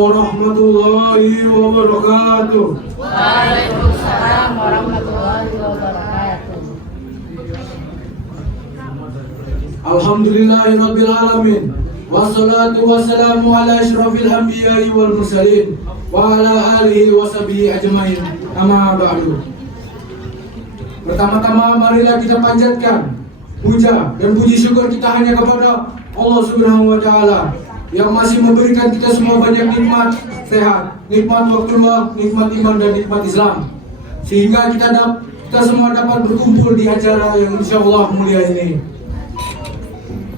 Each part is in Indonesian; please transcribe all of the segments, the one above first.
warahmatullahi wabarakatuh. Waalaikumsalam warahmatullahi wabarakatuh. Alhamdulillahirabbil alamin. Wassalatu wassalamu ala asyrafil anbiya'i wal mursalin wa ala alihi wa sahbihi ajmain. Amma ba'du. Pertama-tama marilah kita panjatkan puja dan puji syukur kita hanya kepada Allah Subhanahu wa taala yang masih memberikan kita semua banyak nikmat sehat, nikmat waktu luang, nikmat iman dan nikmat Islam, sehingga kita semua dapat berkumpul di acara yang insyaallah mulia ini.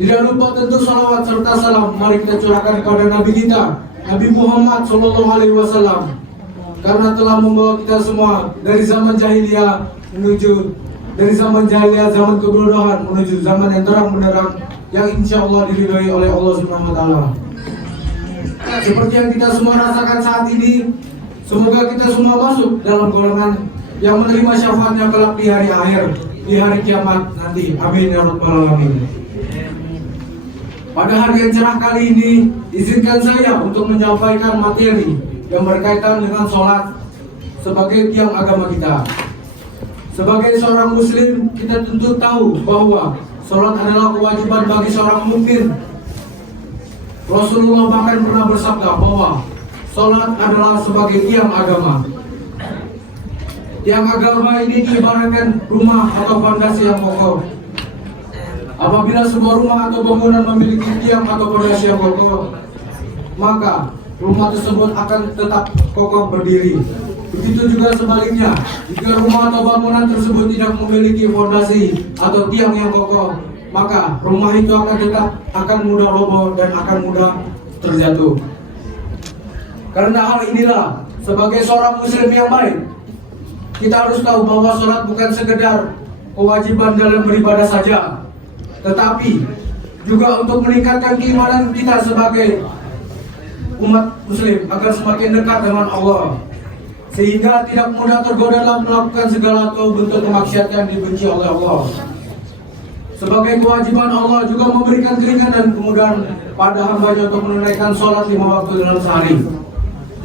Tidak lupa tentu salawat serta salam mari kita curahkan kepada Nabi kita, Nabi Muhammad SAW, karena telah membawa kita semua dari zaman jahiliyah zaman kebodohan menuju zaman yang terang benderang yang insya Allah diridhoi oleh Allah Subhanahu wa taala. Seperti yang kita semua rasakan saat ini, semoga kita semua masuk dalam golongan yang menerima syafaatnya kelak di hari akhir, di hari kiamat nanti. Amin ya rabbal alamin. Pada hari yang cerah kali ini, izinkan saya untuk menyampaikan materi yang berkaitan dengan sholat sebagai tiang agama kita. Sebagai seorang muslim, kita tentu tahu bahwa sholat adalah kewajiban bagi seorang mukmin. Rasulullah bahkan pernah bersabda bahwa sholat adalah sebagai tiang agama. Tiang agama ini diibaratkan rumah atau fondasi yang kokoh. Apabila sebuah rumah atau bangunan memiliki tiang atau fondasi yang kokoh, maka rumah tersebut akan tetap kokoh berdiri. Begitu juga sebaliknya, jika rumah atau bangunan tersebut tidak memiliki fondasi atau tiang yang kokoh, maka rumah itu akan mudah roboh dan akan mudah terjatuh. Karena hal inilah, sebagai seorang muslim yang baik, kita harus tahu bahwa sholat bukan sekedar kewajiban dalam beribadah saja, tetapi juga untuk meningkatkan keimanan kita sebagai umat muslim agar semakin dekat dengan Allah, sehingga tidak mudah tergoda dalam melakukan segala bentuk kemaksiatan yang dibenci oleh Allah. Sebagai kewajiban, Allah juga memberikan keringanan dan kemudahan pada hambanya untuk menunaikan sholat 5 waktu dalam sehari.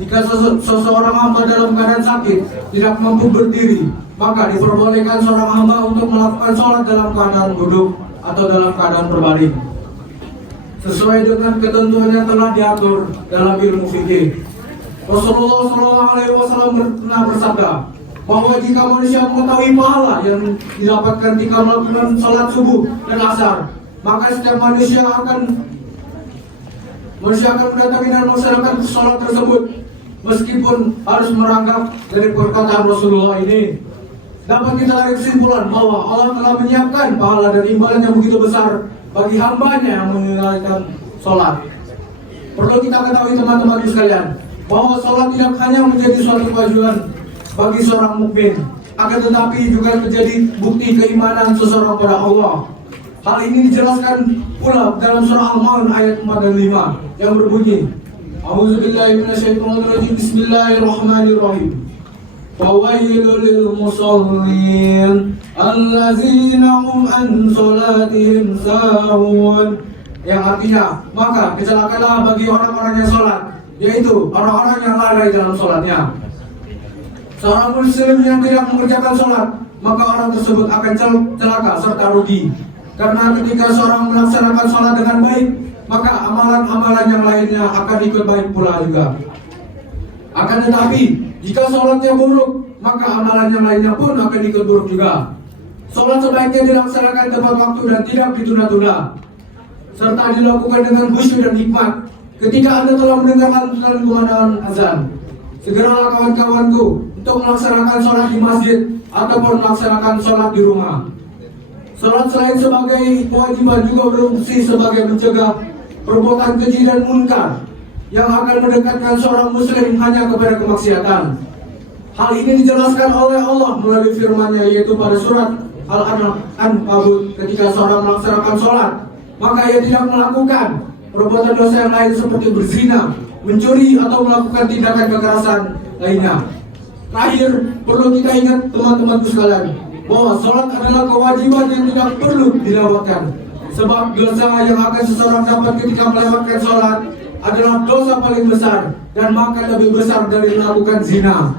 Jika seseorang hamba dalam keadaan sakit tidak mampu berdiri, maka diperbolehkan seorang hamba untuk melakukan sholat dalam keadaan duduk atau dalam keadaan berbaring, sesuai dengan ketentuan yang telah diatur dalam ilmu fikih. Rasulullah SAW pernah bersabda bahwa jika manusia mengetahui pahala yang didapatkan jika melakukan sholat subuh dan asar, maka setiap manusia akan mendatangi dan melaksanakan sholat tersebut, meskipun harus meranggap dari perkataan Rasulullah ini. Dapat kita tarik kesimpulan bahwa Allah telah menyiapkan pahala dan imbalan yang begitu besar bagi hambanya yang menunaikan sholat. Perlu kita ketahui teman-teman sekalian, bahwa sholat tidak hanya menjadi suatu kewajiban bagi seorang mukmin, akan tetapi juga menjadi bukti keimanan seseorang pada Allah. Hal ini dijelaskan pula dalam surah Al-Maun ayat 4 dan 5 yang berbunyi, A'udzubillahi minasyaitonirrajim, Bismillahirrahmanirrahim. Fawailul lil musallin allazina hum an sholatihim sahun. Yang artinya, maka kecelakalah bagi orang-orang yang sholat, yaitu orang-orang yang lalai dalam sholatnya. Seorang muslim yang tidak mengerjakan sholat, maka orang tersebut akan celaka serta rugi. Karena ketika seorang melaksanakan sholat dengan baik, maka amalan-amalan yang lainnya akan ikut baik pula juga. Akan tetapi, jika sholatnya buruk, maka amalan yang lainnya pun akan ikut buruk juga. Sholat sebaiknya dilaksanakan tepat waktu dan tidak ditunda-tunda, serta dilakukan dengan khusyuk dan hikmat. Ketika Anda telah mendengarkan kumandang azan, segeralah kawan-kawanku untuk melaksanakan sholat di masjid ataupun melaksanakan sholat di rumah. Sholat selain sebagai kewajiban juga berfungsi sebagai mencegah perbuatan keji dan munkar yang akan mendekatkan seorang muslim hanya kepada kemaksiatan. Hal ini dijelaskan oleh Allah melalui firman-Nya, yaitu pada surat Al-Ankabut, ketika seorang melaksanakan sholat, maka ia tidak melakukan perbuatan dosa yang lain seperti berzina, mencuri, atau melakukan tindakan kekerasan lainnya. Terakhir, perlu kita ingat teman-temanku sekalian, bahwa sholat adalah kewajiban yang tidak perlu dilewatkan. Sebab dosa yang akan seseorang dapat ketika melewatkan sholat adalah dosa paling besar dan makan lebih besar dari melakukan zina.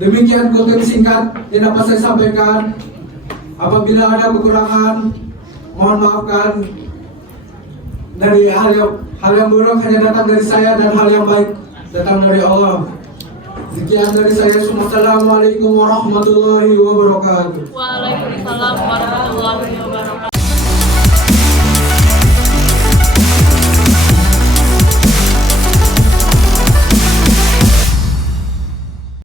Demikian konten singkat yang dapat saya sampaikan. Apabila ada kekurangan, mohon maafkan. Dari hal yang buruk hanya datang dari saya dan hal yang baik datang dari Allah. Sekian dari saya. Assalamualaikum warahmatullahi wabarakatuh. Waalaikumsalam warahmatullahi wabarakatuh.